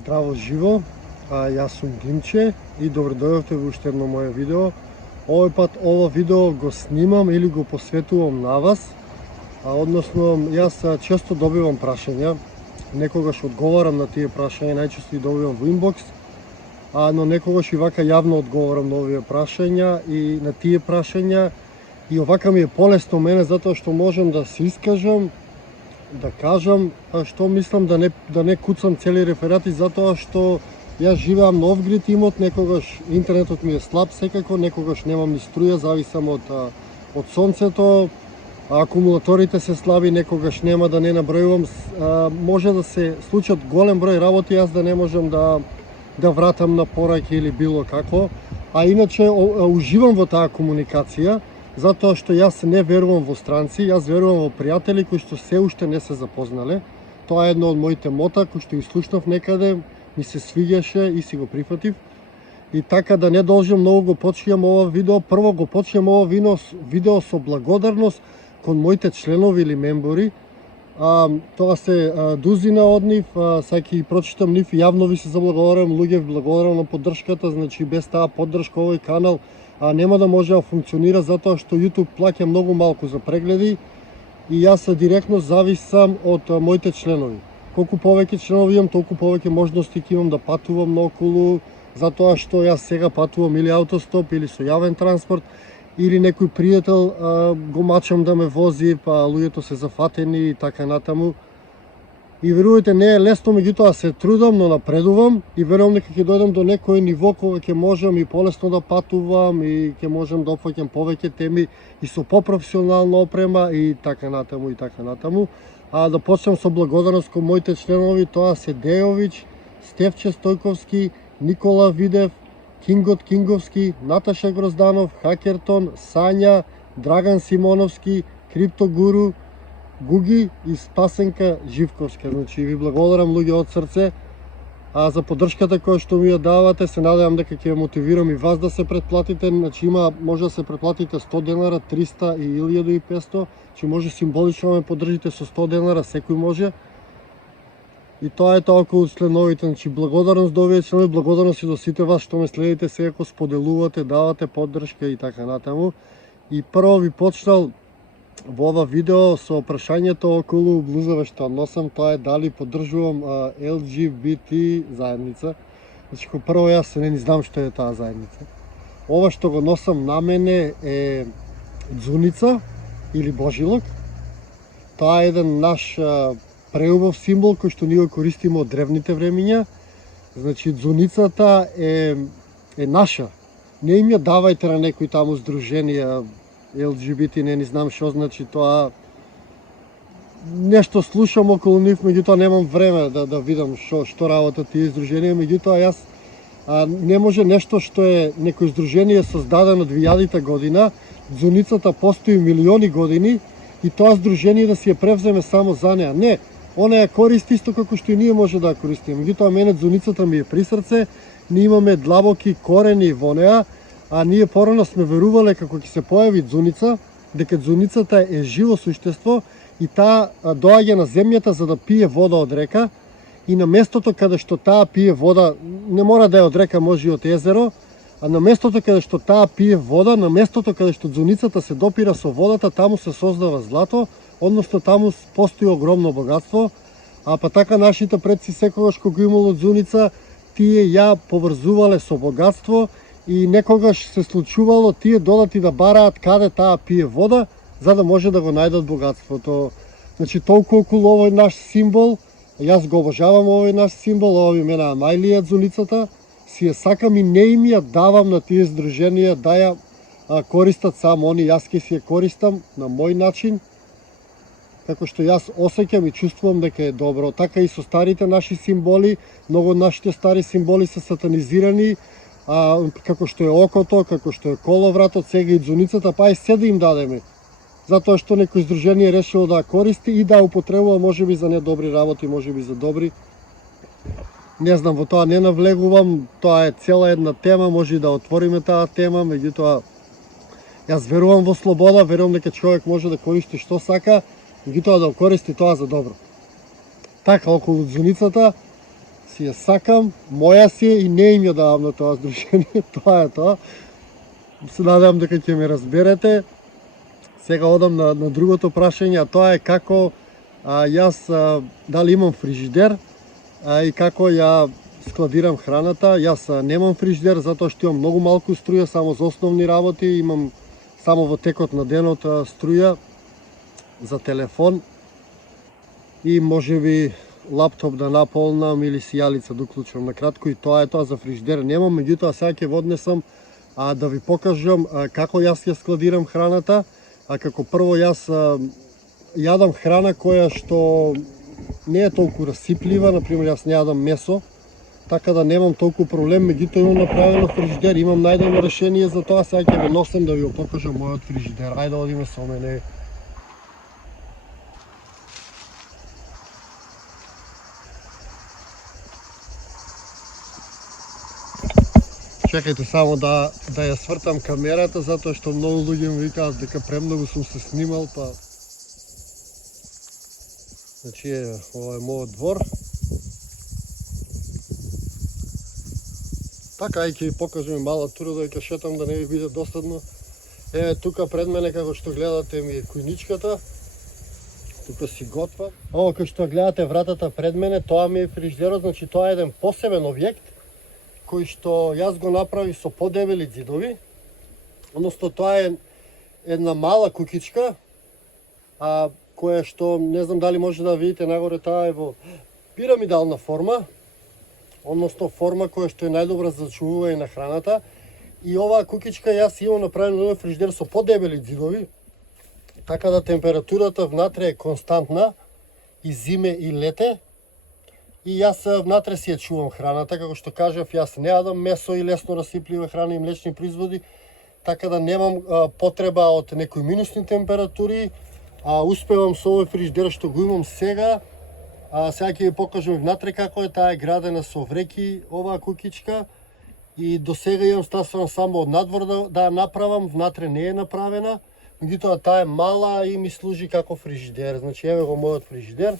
Здраво живо, јас сум Димче и добро дојдовте во уште едно моје видео. Овој пат ова видео го снимам или го посветувам на вас, односно јас често добивам прашања, некогаш одговарам на тие прашања, најчесто ги добивам во инбокс, но некогаш и вака јавно одговарам на овие прашања и на тие прашања и овака ми е полесно мене затоа што можам да се искажам, да кажам што мислам, да не куцам цели реферати, затоа што јас живеам на офгрид имот, некогаш интернетот ми е слаб секако, некогаш немам ни струја, зависам од сонцето, акумулаторите се слаби, некогаш нема, да не набројувам, може да се случат голем број работи, јас да не можам да вратам на пораки или било како, иначе уживам во таа комуникација, затоа што јас не верувам во странци, јас верувам во пријатели кои што се уште не се запознале. Тоа е едно од моите мота кои што ги слушнав некаде, ми се свиѓаше и си го прифатив. И така да не должам многу го почнем ова видео. Прво го почнем ова видео со благодарност кон моите членови или мембори. Тоа се дузина од нив, сега ќе ги прочитам нив и јавно ви се заблагодарам, луѓе, ви благодарам на поддршката, значи без таа поддршка овој канал нема да може да функционира, затоа што YouTube плаќа многу малку за прегледи и јас директно зависам од моите членови. Колку повеќе членови имам, толку повеќе можности ќе имам да патувам наоколу, затоа што јас сега патувам или аутостоп или со јавен транспорт, или некој пријател го мачам да ме вози, па луѓето се зафатени и така натаму. И верувајте, не е лесно, меѓутоа се трудам, но напредувам и верувам дека ќе дојдам до некој ниво кога ќе можам и полесно да патувам и ќе можам да опфаќам повеќе теми и со попрофесионална опрема и така натаму и така натаму. Да почнем со благодарност кон моите членови, тоа се Дејовиќ, Стефче Стојковски, Никола Видев, Кингот Кинговски, Наташа Грозданов, Хакертон, Сања, Драган Симоновски, Криптогуру, Гуги и Спасенка Живковска. Значи ви благодарам луѓе од срце за поддршката која што ми ја давате. Се надевам дека ќе мотивирам и вас да се претплатите. Значи може да се претплатите 100 денара, 300 и 1500, че може символично да ме поддржите со 100 денара, секој може. И тоа е толку од членовите. Значи благодарност до овие членови, благодарност и до сите вас што ме следите, секако споделувате, давате поддршка и така натаму. И прво ви почнал во ова видео со прашањето околу блузове што носам, тоа е дали поддржувам LGBT заедница. Значи, прво јас не знам што е таа заедница. Ова што го носам на мене е ѕуница или божилок. Тоа е еден наш преубав символ кој што ние го користиме од древните времиња. Значи, ѕуницата е наша. Не им ја давајте на некои таму здруженија LGBT, не знам што значи тоа. Нешто слушам околу нив, меѓутоа немам време да видам што работат тие здруженија, меѓутоа јас не може нешто што е некој здружение создадено 2000 година, дзуницата постои милиони години и тоа здружение да си ја превземе само за неа. Не, она ја користи исто како што и ние може да ја користиме. Меѓутоа мене дзуницата ми е при срце, ние имаме длабоки корени во неа. Ние порано сме верувале како ќе се појави дзуница, дека дзуницата е живо суштество и таа доаѓа на земјата за да пие вода од река и на местото каде што таа пие вода, не мора да е од река, може и од езеро, на местото каде што таа пие вода, на местото каде што дзуницата се допира со водата, таму се создава злато, односно таму постои огромно богатство, па така нашите предци секогаш кога имало дзуница, тие ја поврзувале со богатство и некогаш се случувало тие додати да бараат каде таа пие вода, за да може да го најдат богатството. Значи толку околу овој наш символ, јас го обожавам овој наш символ, ова ми мене мајлија дзуницата, си ја сакам и не им ја давам на тие здруженија да ја користат само они, јас ќе си ја користам на мој начин, како што јас осеќам и чувствувам дека е добро. Така и со старите наши символи, многу од нашите стари символи се сатанизирани, како што е окото, како што е коловратот, сега и дзуницата, па и се да им дадеме. Затоа што некој здружение решило да користи и да употребува можеби за недобри работи, можеби за добри. Не знам, во тоа не навлегувам, тоа е цела една тема, може и да отвориме таа тема, меѓутоа јас верувам во слобода, верувам дека човек може да користи што сака, меѓутоа да користи тоа за добро. Така, околу дзуницата си ја сакам, моја си е и не им ја давам на тоа здружение, тоа е тоа. Се надевам дека ќе ме разберете. Сега одам на другото прашање, а тоа е како јас дали имам фрижидер и како ја складирам храната. Јас немам фрижидер затоа што имам многу малку струја само за основни работи, имам само во текот на денот струја за телефон и можеби лаптоп да наполнам или сијалица да уклучам на кратко и тоа е тоа. За фрижидер немам, меѓутоа сега ќе однесам да ви покажам како јас ја складирам храната. Како прво јас јадам храна која што не е толку расиплива, например јас не јадам месо, така да немам толку проблем, меѓутоа имам направено фрижидер, имам најдено решение за тоа, сега ќе го носам да ви го покажам мојот фрижидер. Ајде одиме со мене. Чекајте само да ја свртам камерата, затоа што многу луѓе ми викаат дека премногу сум се снимал, па... Значи, ова е мојот двор. Така, и ќе ви покажам и мала тура да ќе шетам да не ви биде досадно. Еве, тука пред мене, како што гледате, ми е кујничката. Тука си готва. Ово, како што гледате вратата пред мене, тоа ми е фрижидерот, значи тоа е еден посебен објект, кој што јас го направи со подебели ѕидови, односно тоа е една мала кукичка, која што не знам дали може да видите нагоре, таа е во пирамидална форма, односно форма која што е најдобра за чувување на храната. И оваа кукичка јас имам направено на фрижидер со подебели ѕидови, така да температурата внатре е константна и зиме и лете. И јас внатре си ја чувам храната, како што кажав, јас не јадам месо и лесно расиплива храна и млечни производи, така да немам потреба од некои минусни температури, успевам со овој фрижидер што го имам сега. Сега ќе ви покажам внатре како е, таа е градена со вреки оваа кукичка и до сега имам стасван само од надвор да ја направам, внатре не е направена, меѓутоа таа е мала и ми служи како фрижидер. Значи еве го мојот фрижидер.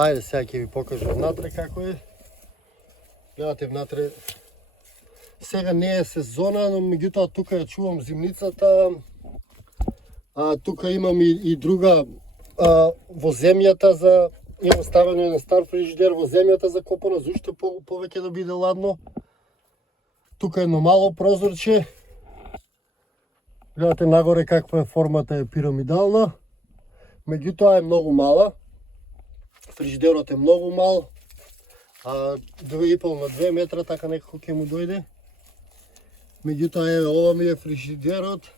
Ајде сега ќе ви покажам внатре како е. Гледате внатре. Сега не е сезона, но меѓутоа тука ја чувам зимницата. Тука имам и друга во земјата имам ставено еден стар фрижидер во земјата закопана, за уште повеќе да биде ладно. Тука едно мало прозорче. Гледате нагоре каква е формата, е пирамидална. Меѓутоа е многу мала. Фрижидерот е многу мал. 2,5 на 2 метра, така некако ќе му дојде. Меѓутоа еве ова ми е фрижидерот.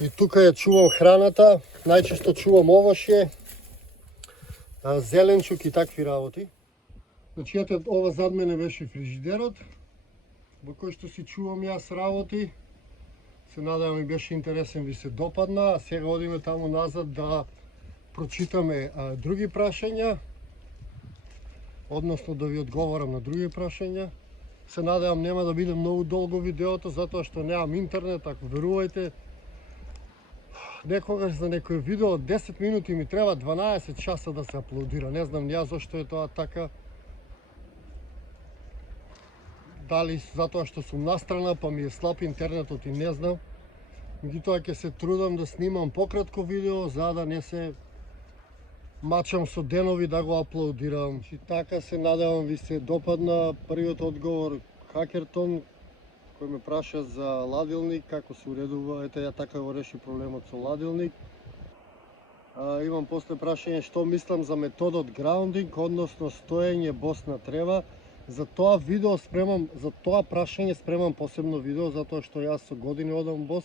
И тука ја чувам храната, најчесто чувам овошје, зеленчук и такви работи. Значи ете ова зад мене беше фрижидерот, во кој што си чувам јас работи. Се надевам ми беше интересен, ви се допадна. Сега одиме таму назад да прочитаме други прашања, односно да ви одговорам на други прашања. Се надевам нема да биде многу долго видеото, затоа што немам интернет, ако верувајте. Некогаш за некој видео од 10 минути ми треба 12 часа да се аплодира. Не знам ја зашто е тоа така. Дали затоа што сум настрана, па ми е слаб интернетот и не знам. Меѓутоа ќе се трудам да снимам пократко видео, за да не се мачам со денови да го аплодирам. И така се надевам ви се допадна првиот одговор Хакертон, кој ме праша за ладилник, како се уредува. Ете, ја така го реши проблемот со ладилник. Имам после прашање што мислам за методот граундинг, односно стоење бос на трева. За тоа видео спремам, за тоа прашање спремам посебно видео, затоа што јас со години одам бос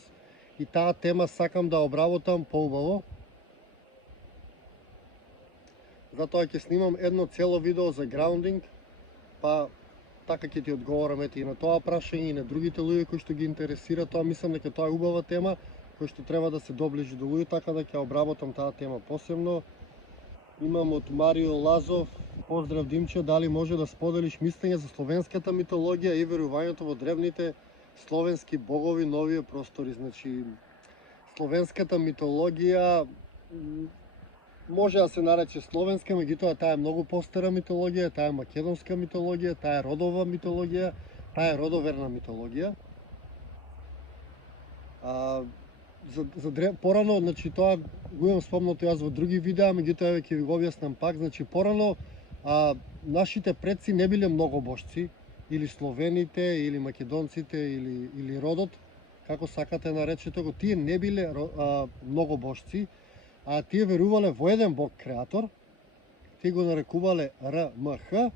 и таа тема сакам да обработам поубаво. Затоа ќе снимам едно цело видео за граундинг, па така ќе ти одговорам и на тоа прашање и на другите луѓе кои што ги интересира тоа. Мислам дека тоа е убава тема која што треба да се доближи до луѓе, така да ќе обработам таа тема посебно. Имам од Марио Лазов: поздрав Димче, дали може да споделиш мислење за словенската митологија и верувањето во древните словенски богови на овие простори? Значи, словенската митологија може да се нарече словенска, меѓутоа таа е многу постара митологија, таа е македонска митологија, таа е родова митологија, таа е родоверна митологија. Порано, значи тоа го имам спомнато јас во други видеа, меѓутоа еве ќе ви го објаснам пак. Значи порано нашите предци не биле многобожци, или словените, или македонците, или родот, како сакате наречете го, тие не биле многобожци, а тие верувале во еден бог креатор, тие го нарекувале РМХ,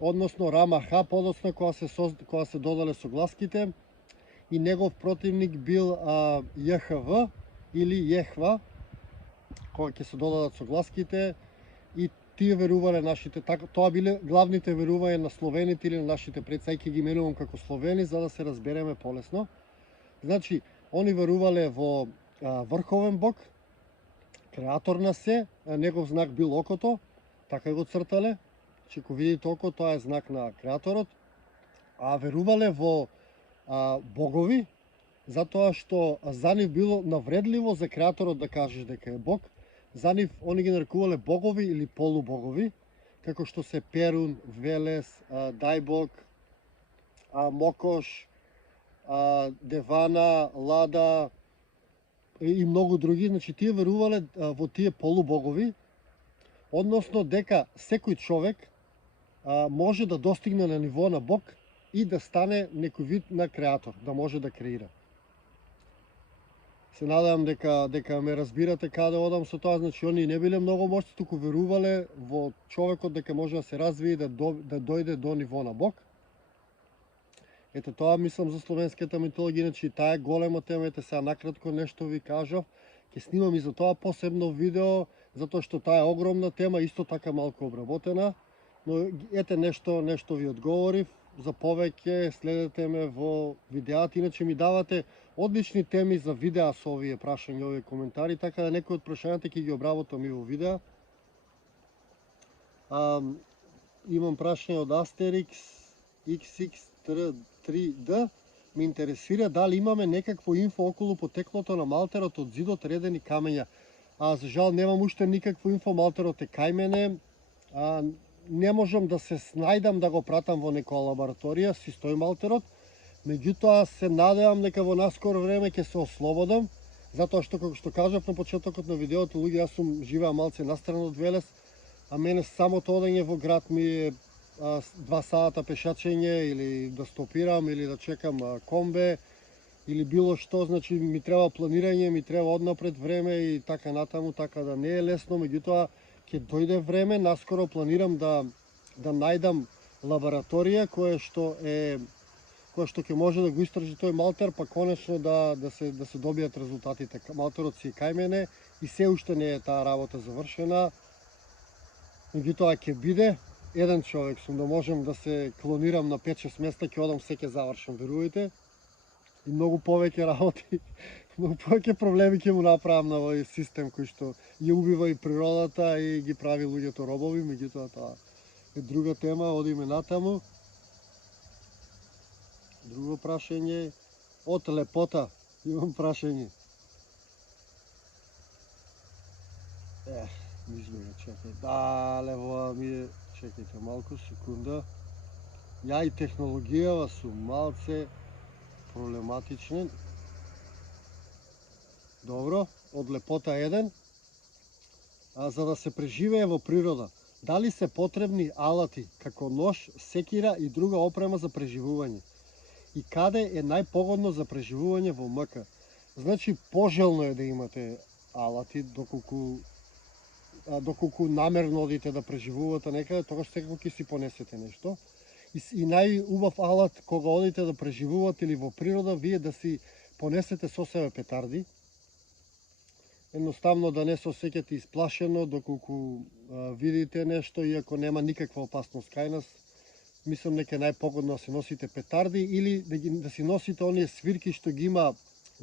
односно РМХ, подоцна кога се додале согласките, и негов противник бил ЈХВ или ЙЕХВА, кога ќе се додадат согласките, и тие верувале нашите, тоа биле главните верувања на словените или на нашите предци, ќе ги именувам како словени за да се разбереме полесно. Значи, они верувале во врховен бог, креатор на се, негов знак бил окото, така го цртале, че ако видите око, тоа е знак на креаторот, а верувале во богови, затоа што за нив било навредливо за креаторот да кажеш дека е бог. За нив они ги нарекувале богови или полубогови, како што се Перун, Велес, Дајбог, Мокош, Девана, Лада и многу други. Значи тие верувале во тие полубогови, односно дека секој човек може да достигне на ниво на бог и да стане некој вид на креатор, да може да креира. Се надевам дека ме разбирате каде одам со тоа. Значи они не биле многу мощни, туку верувале во човекот дека може да се развие и да дојде до ниво на бог. Ете тоа мислам за словенската митологија, значи таа е голема тема. Ете сега накратко нешто ви кажав. Ќе снимам и за тоа посебно видео, затоа што таа е огромна тема, исто така малку обработена. Но ете нешто ви одговорив. За повеќе следете ме во видеата, иначе ми давате одлични теми за видеа со овие прашања, овие коментари, така да некои од прашањата ќе ги обработам и во видеа. Имам прашање од Asterix XX3D. Ме интересира дали имаме некакво инфо околу потеклото на малтерот од зидот редени камења. За жал немам уште никакво инфо, малтерот е кај мене. Не можам да се снајдам да го пратам во некоја лабораторија, си стои малтерот, меѓутоа се надевам дека во наскоро време ќе се ослободам, затоа што, како што кажав на почетокот на видеото, луѓе, јас сум живеа малце настрана од Велес, а мене самото одење во град ми е 2 сата пешачење, или да стопирам, или да чекам комбе, или било што. Значи ми треба планирање, ми треба однапред време и така натаму, така да не е лесно, меѓутоа ќе дојде време. Наскоро планирам да најдам лабораторија која што ќе може да го истражи тој малтер, па конечно да се добијат резултатите. Малтерот си кај мене и се уште не е таа работа завршена. Меѓутоа ќе биде. Еден човек сум, да можам да се клонирам на 5-6 места, ќе одам, се ќе завршам, верувајте. И многу повеќе работи, многу повеќе проблеми ќе му направам на овој систем кој што ја убива и природата и ги прави луѓето робови, меѓутоа тоа е друга тема, одиме натаму. Друго прашање од Лепота, имам прашање. Изгледа, чекај, лево ми е, чекајте малку, секунда. Ја и технологијава сум малце проблематичен. Добро, од Лепота 1. За да се преживее во природа, дали се потребни алати како нож, секира и друга опрема за преживување? И каде е најпогодно за преживување во МК? Значи, пожелно е да имате алати, доколку намерно одите да преживувате некаде, тогаш секако ќе си понесете нешто. И најубав алат кога одите да преживувате или во природа, вие да си понесете со себе петарди. Едноставно да не се осеќате исплашено доколку видите нешто, иако нема никаква опасност кај нас. Мислам дека е најпогодно да се носите петарди или да си носите оние свирки што ги има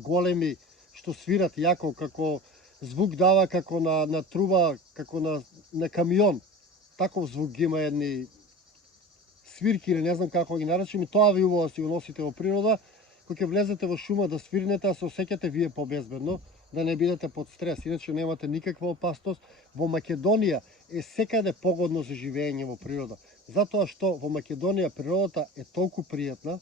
големи, што свират јако, како звук дава како на труба, како на камион. Таков звук ги има едни свирки или не знам како ги наречем, и тоа ви убаво да си го носите во природа, кога ќе влезете во шума да свирнете, а се осеќате вие побезбедно, да не бидете под стрес, иначе немате никаква опасност. Во Македонија е секаде погодно за живење во природа, затоа што во Македонија природата е толку пријатна,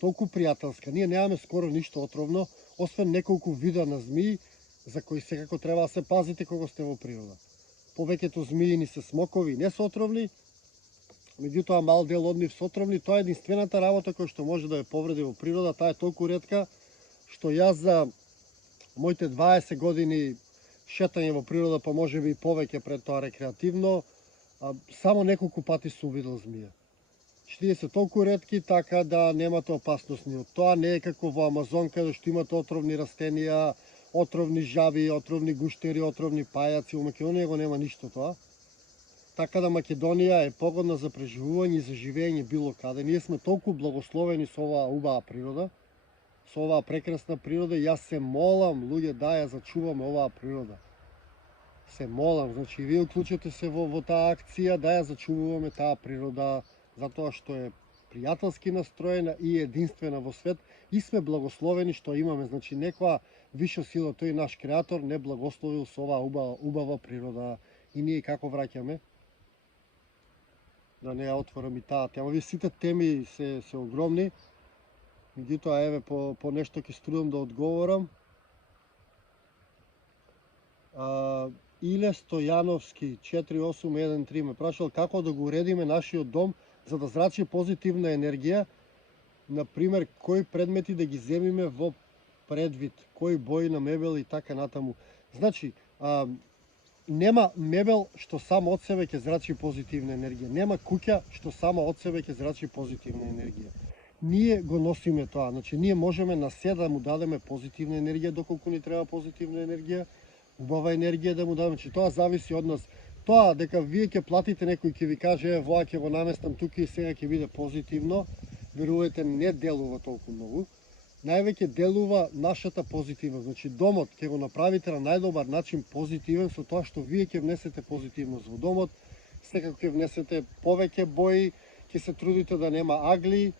толку пријателска. Ние немаме скоро ништо отровно, освен неколку вида на змии, за кои секако треба да се пазите кога сте во природа. Повеќето змии ни се смокови, не се отровни, меѓутоа мал дел од нив се отровни. Тоа е единствената работа која што може да ја повреди во природа. Таа е толку ретка што јас за моите 20 години шетање во природа, па можеби и повеќе пред тоа рекреативно, само неколку пати сум видел змија. Тие се толку ретки, така да немате опасност ни од тоа. Не е како во Амазонка, каде што имате отровни растенија, отровни жаби, отровни гуштери, отровни пајаци. Во Македонија го нема ништо тоа. Така да Македонија е погодна за преживување и за живење било каде. Ние сме толку благословени со оваа убава природа, со оваа прекрасна природа. Јас се молам, луѓе, да ја зачуваме оваа природа. Се молам, значи вие уклучете се во таа акција, да ја зачуваме таа природа, затоа што е пријателски настроена и единствена во свет, и сме благословени што имаме. Значи некоја виша сила, тој наш креатор, не благословил со оваа убава природа. И ние како враќаме? Да не ја отворам и таа тема. Вие сите теми се огромни. Меѓутоа, еве, по нешто ќе струдам да одговорам. Иле Стојановски 4813 ме прашал како да го уредиме нашиот дом за да зрачи позитивна енергија. Например, кои предмети да ги земиме во предвид, кои бои на мебел и така натаму. Значи, нема мебел што само од себе ќе зрачи позитивна енергија. Нема куќа што само од себе ќе зрачи позитивна енергија. Ние го носиме тоа. Значи, ние можеме на се да му дадеме позитивна енергија, доколку ни треба позитивна енергија, убава енергија да му дадеме. Значи, тоа зависи од нас. Тоа дека вие ќе платите, некој ќе ви каже, воа ќе го наместам тука и сега ќе биде позитивно, верувајте, не делува толку многу. Највеќе делува нашата позитивност. Значи, домот ќе го направите на најдобар начин позитивен со тоа што вие ќе внесете позитивност во домот, секако ќе внесете повеќе бои, ќе се трудите да нема агли,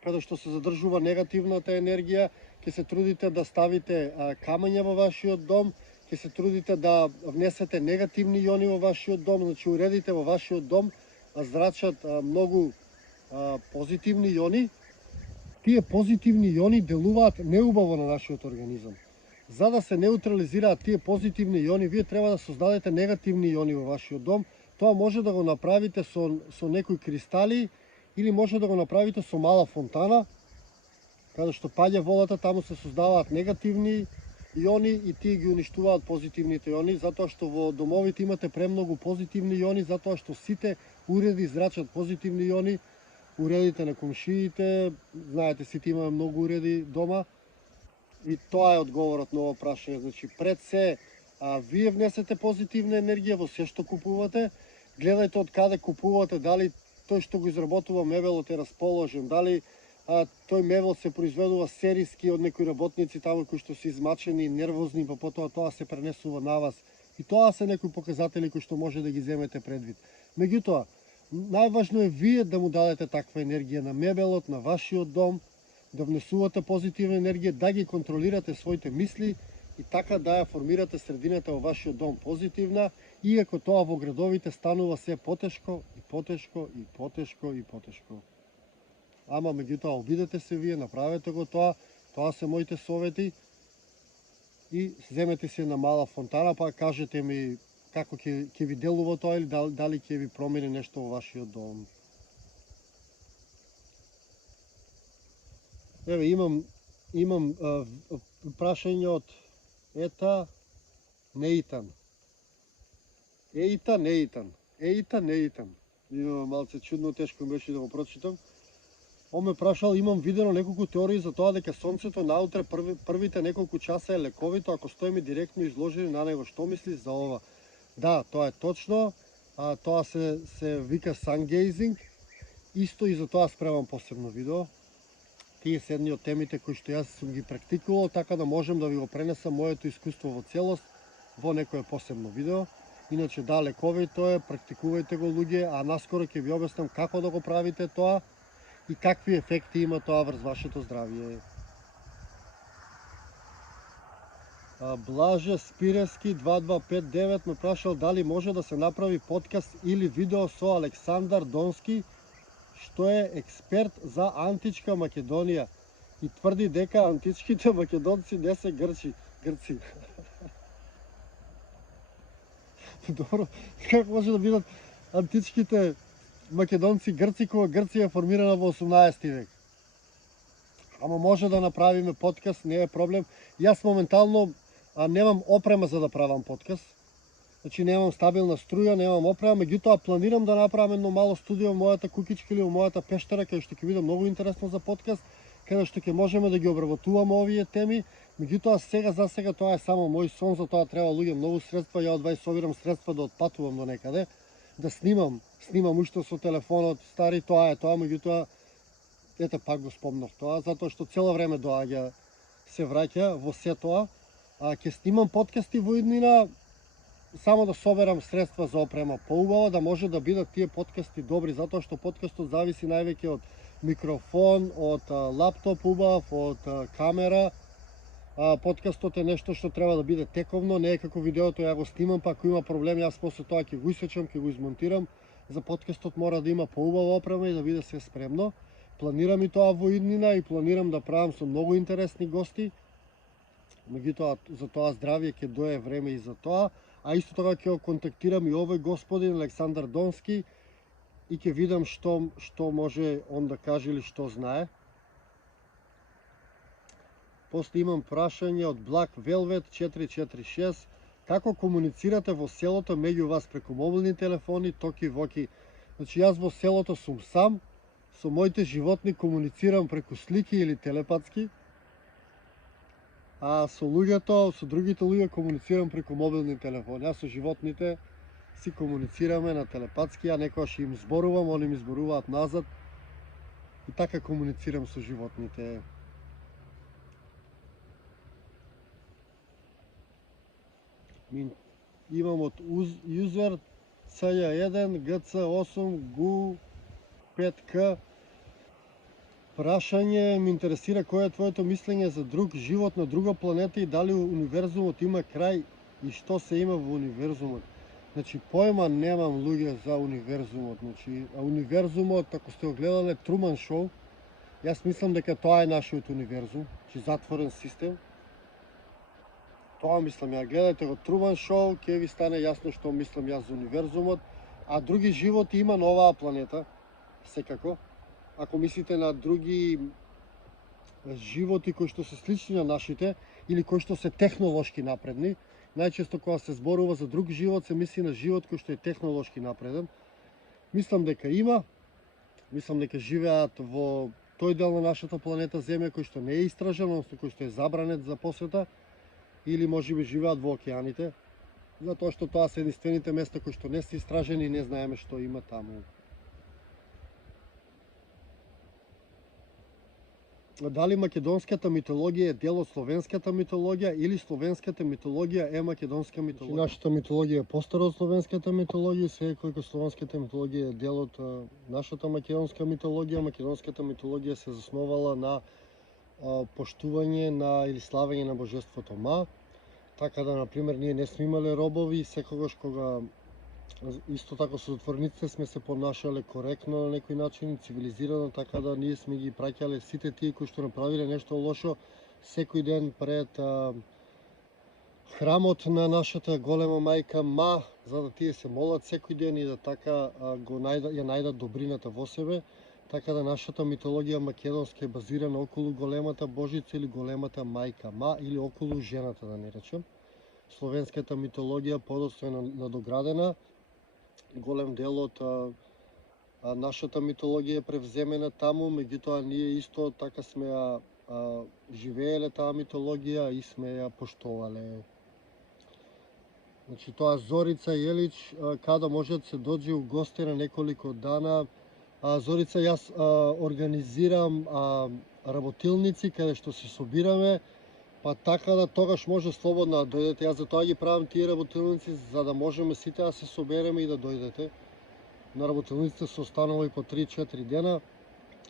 каде што се задржува негативната енергија, ќе се трудите да ставите камења во вашиот дом, ќе се трудите да внесете негативни иони во вашиот дом, значи уредите во вашиот дом зрачат многу позитивни иони. Тие позитивни иони делуваат неубаво на нашиот организам. За да се неутрализираат тие позитивни иони, вие треба да создадете негативни иони во вашиот дом. Тоа може да го направите со некои кристали или може да го направите со мала фонтана, каде што паѓа водата, таму се создаваат негативни иони и тие ги уништуваат позитивните иони, затоа што во домовите имате премногу позитивни иони, затоа што сите уреди зрачат позитивни иони. Уредите на комшиите, знаете, сите имаме многу уреди дома. И тоа е одговорот на ова прашање. Значи, пред се, вие внесете позитивна енергија во се што купувате, гледајте од каде купувате, дали тој што го изработува мебелот е расположен, дали тој мебел се произведува сериски од некои работници таму кои што се измачени, нервозни, па потоа тоа се пренесува на вас. И тоа се некои показатели кои што може да ги земете предвид. Меѓутоа, најважно е вие да му дадете таква енергија на мебелот, на вашиот дом, да внесувате позитивна енергија, да ги контролирате своите мисли и така да ја формирате средината во вашиот дом позитивна, иако тоа во градовите станува се потешко и потешко и потешко и потешко. Ама меѓутоа обидете се вие, направете го тоа се моите совети и земете се на мала фонтана, па кажете ми како ќе ви делува тоа или дали ќе ви промени нешто во вашиот дом. Еве, имам прашање од Неитан. Имам малце чудно, тешко ми беше да го прочитам. Он ме прашал, имам видено неколку теории за тоа дека сонцето наутре првите неколку часа е лековито ако стоиме директно изложени на него. Што мислиш за ова? Да, тоа е точно. Тоа се вика sun gazing. Исто и за тоа спремам посебно видео. Тие се едни од темите кои што јас сум ги практикувал, така да можем да ви го пренесам моето искуство во целост во некое посебно видео. Иначе да, лековито е, практикувајте го луѓе, а наскоро ќе ви објаснам како да го правите тоа и какви ефекти има тоа врз вашето здравје. Блаже Спирески 2259 ме прашал дали може да се направи подкаст или видео со Александар Донски, што е експерт за античка Македонија и тврди дека античките македонци не се грци. Добро, како може да бидат античките македонци грци кога Грција е формирана во 18 век? Ама може да направиме подкаст, не е проблем. Јас моментално немам опрема за да правам подкаст. Значи немам стабилна струја, немам опрема, меѓутоа планирам да направам едно мало студио во мојата кукичка или во мојата пештера, каде што ќе биде многу интересно за подкаст, каде што ќе можеме да ги обработуваме овие теми. Меѓутоа за сега тоа е само мој сон, за тоа треба луѓе многу средства, ја од вај собирам средства да отпатувам до некаде, да снимам уште со телефонот, стари, тоа е тоа, меѓутоа ете пак го спомнав тоа, затоа што цело време доаѓа, се враќа во се тоа. Ќе снимам подкасти во иднина, само да соберам средства за опрема поубава, да може да бидат тие подкасти добри, затоа што подкастот зависи највеќе од микрофон, од лаптоп убав, од камера. Подкастот е нешто што треба да биде тековно, не е како видеото, ја го снимам, па ако има проблем, јас после тоа ќе го исечам, ќе го измонтирам. За подкастот мора да има поубава опрема и да биде се спремно. Планирам и тоа во иднина и планирам да правам со многу интересни гости. Меѓутоа, за тоа здравје ќе дое време и за тоа. А исто така ќе го контактирам и овој господин Александар Донски и ќе видам што може он да каже или што знае. После имам прашање од Black Velvet 446. Како комуницирате во селото меѓу вас преку мобилни телефони, токи-воки? Значи јас во селото сум сам, со моите животни комуницирам преку слики или телепатски, а со луѓето, со другите луѓе комуницирам преку мобилни телефони. Јас со животните си комуницираме на телепатски, а некојаш им зборувам, они ми зборуваат назад и така комуницирам со животните. Имам од юзер CJ1 GC8 GU 5K прашање, ме интересира кој е твоето мислење за друг живот на друга планета и дали универзумот има крај и што се има во универзумот. Значи поема немам луѓе за универзумот. Значи, а универзумот, ако сте го гледале Труман Шоу, јас мислам дека тоа е нашиот универзум, значи затворен систем. Тоа мислам ја, гледајте го Труман Шоу, ќе ви стане јасно што мислам јас за универзумот, а други животи има на оваа планета, секако. Ако мислите на други животи кои што се слични на нашите или кои што се технолошки напредни, најчесто кога се зборува за друг живот се мисли на живот кој што е технолошки напреден. Мислам дека има, мислам дека живеат во тој дел на нашата планета Земја кој што не е истражен, односно кој што е забранет за посета, или можеби живеат во океаните, затоа што тоа се единствените места кои што не се истражени и не знаеме што има таму. Дали македонската митологија е дел од словенската митологија или словенската митологија е македонска митологија? Нашата митологија е постара од словенската митологија, секако словенската митологија е дел од нашата македонска митологија. Македонската митологија се засновала на поштување на или славење на божеството Ма. Така да, например, ние не сме имале робови, секогаш кога исто така со затворниците сме се понашале коректно на некој начин, цивилизирано, така да ние сме ги праќале сите тие кои што направиле нешто лошо секој ден пред храмот на нашата голема мајка Ма, за да тие се молат секој ден и да така ја најдат добрината во себе. Така да нашата митологија македонска е базирана околу големата Божица или големата мајка Ма или околу жената, да не речем. Словенската митологија подоцна е надоградена. Голем дел од нашата митологија е превземена таму, меѓутоа ние исто така сме живееле таа митологија и сме ја поштовале. Значи тоа Зорица Јелич, када може да се доđe у гости на неколико дана. Зорица, јас организирам работилници каде што се собираме, па така да тогаш може слободно да дојдете. Јас затоа ги правам тие работилници, за да можеме сите да се собереме и да дојдете. На работилниците се останува и по 3-4 дена,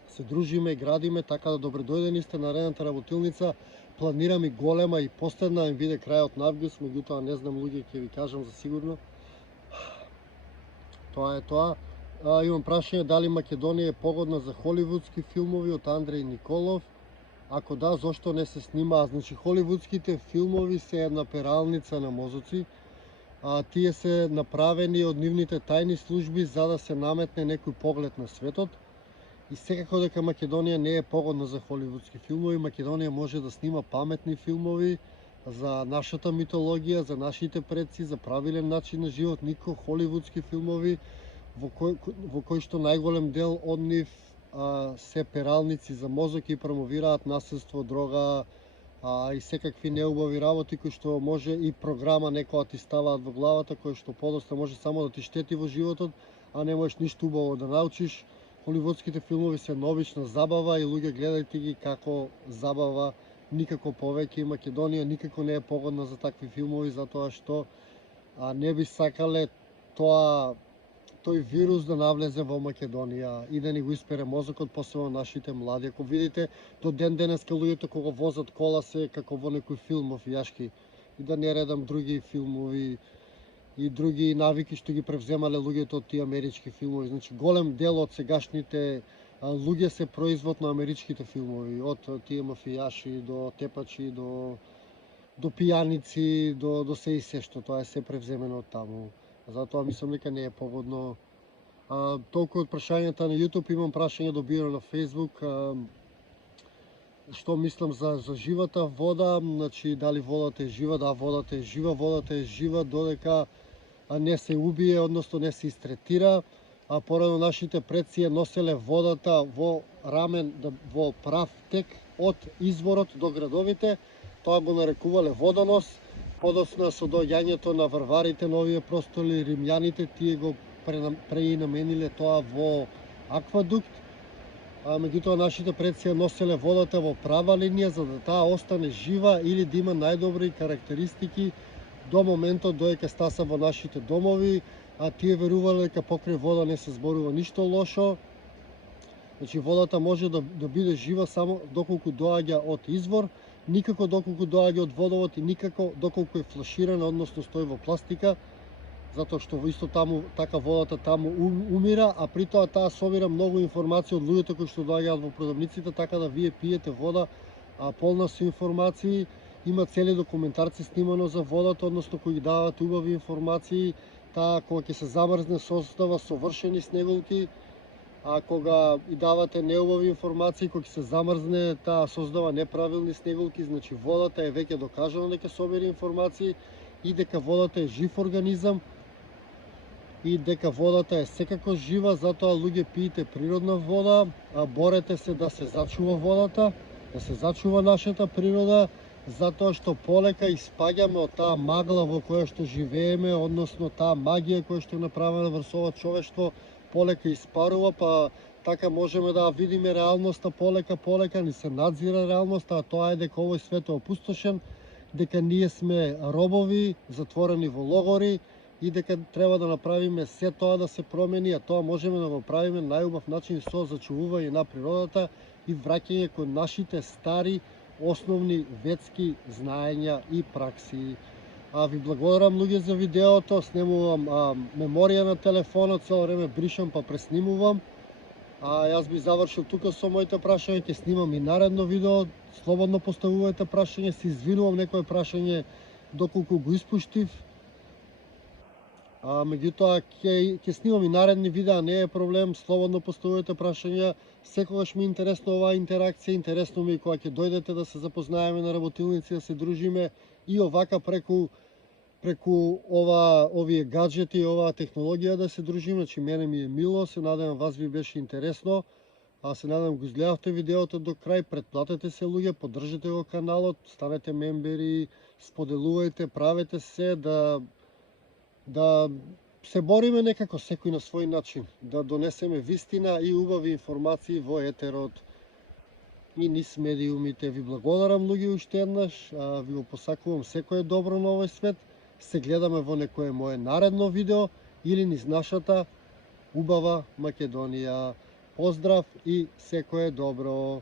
се дружиме и градиме, така да добре дојдени сте на наредната работилница. планирам и голема и последна им биде крајот на август, меѓутоа не знам луѓе, ќе ви кажам за сигурно. Тоа е тоа. Имам прашање дали Македонија е погодна за холивудски филмови од Андреј Николов. Ако да, зошто не се снимаа? Значи, холивудските филмови се една пералница на мозоци. Тие се направени од нивните тајни служби за да се наметне некој поглед на светот. И секако дека Македонија не е погодна за холивудски филмови, Македонија може да снима паметни филмови за нашата митологија, за нашите предци, за правилен начин на живот, нико холивудски филмови во кои што најголем дел од нив се пералници за мозок и промовираат насилство, дрога и секакви неубави работи кои што може и програма некоја ти ставаат во главата, кој што подоста може само да ти штети во животот, а не можеш ништо убаво да научиш. Холивудските филмови се обична забава и луѓе гледајте ги како забава, никако повеќе. И Македонија никако не е погодна за такви филмови, затоа што не би сакале тој вирус да навлезе во Македонија и да ни го испере мозокот, посебно нашите млади. Ако видите, до ден денеска луѓето кога возат кола се како во некој филм мафијашки, и да не редам други филмови и други навики што ги превземале луѓето од тие амерички филмови. Значи, голем дел од сегашните луѓе се производ на америчките филмови, од тие мафијаши до тепачи, до пијаници, до се и се што тоа е се превземено од таму. Затоа мислам дека не е погодно. Толку од прашањата на YouTube, имам прашање добиено на Facebook. Што мислам за живата вода, значи дали водата е жива? Да, водата е жива додека не се убие, односно не се истретира. Порано нашите предци ја носеле водата во рамен, во прав тек од изворот до градовите. Тоа го нарекувале водонос. Подоцна со доаѓањето на варварите на овие простори, римјаните, тие го пренамениле тоа во аквадукт. Меѓутоа нашите предци ја носеле водата во права линија за да таа остане жива или да има најдобри карактеристики до моментот додека стаса во нашите домови, тие верувале дека покрај вода не се зборува ништо лошо. Значи водата може да биде жива само доколку доаѓа од извор, никако доколку доаѓа од водовод и никако доколку е флаширана, односно стои во пластика, затоа што исто таму така водата таму умира, а при тоа таа собира многу информации од луѓето кои што доаѓаат во продавниците, така да вие пиете вода полна со информации. Има цели документарци снимано за водата, односно кои ги даваат убави информации. Таа кога ќе се замрзне состава совршени снеголки, кога и давате неубави информации, кога се замрзне, таа создава неправилни снеголки. Значи водата е веќе докажано дека собира информации и дека водата е жив организам и дека водата е секако жива, затоа луѓе пиете природна вода, борете се да се зачува водата, да се зачува нашата природа, затоа што полека испаѓаме од таа магла во која што живееме, односно таа магија која што е направена врз ова човештво, полека испарува, па така можеме да видиме реалноста полека ни се надзира реалноста, а тоа е дека овој свет е опустошен, дека ние сме робови, затворени во логори и дека треба да направиме се тоа да се промени, а тоа можеме да го правиме најубав начин со зачувување на природата и враќање кон нашите стари основни ветски знаења и пракси. Ви благодарам луѓе за видеото, снимувам меморија на телефонот, цело време бришам па преснимувам. Јас би завршил тука со моите прашања, ќе снимам и наредно видео, слободно поставувајте прашање, се извинувам некое прашање доколку го испуштив. Меѓутоа ќе снимам и наредни видеа, не е проблем, слободно поставувајте прашања. Секогаш ми е интересно оваа интеракција, интересно ми е кога ќе дојдете да се запознаеме на работилници, да се дружиме и овака преку овие гаджети, оваа технологија да се дружиме. Значи мене ми е мило, се надевам вас ви беше интересно. Се надевам го изгледавте видеото до крај, претплатете се луѓе, поддржете го каналот, станете мембери, споделувајте, правете се да се бориме некако секој на свој начин, да донесеме вистина и убави информации во етерот и низ медиумите. Ви благодарам луѓе уште еднаш, ви го посакувам секое добро на овој свет. Се гледаме во некое мое наредно видео или низ нашата убава Македонија. Поздрав и секое добро!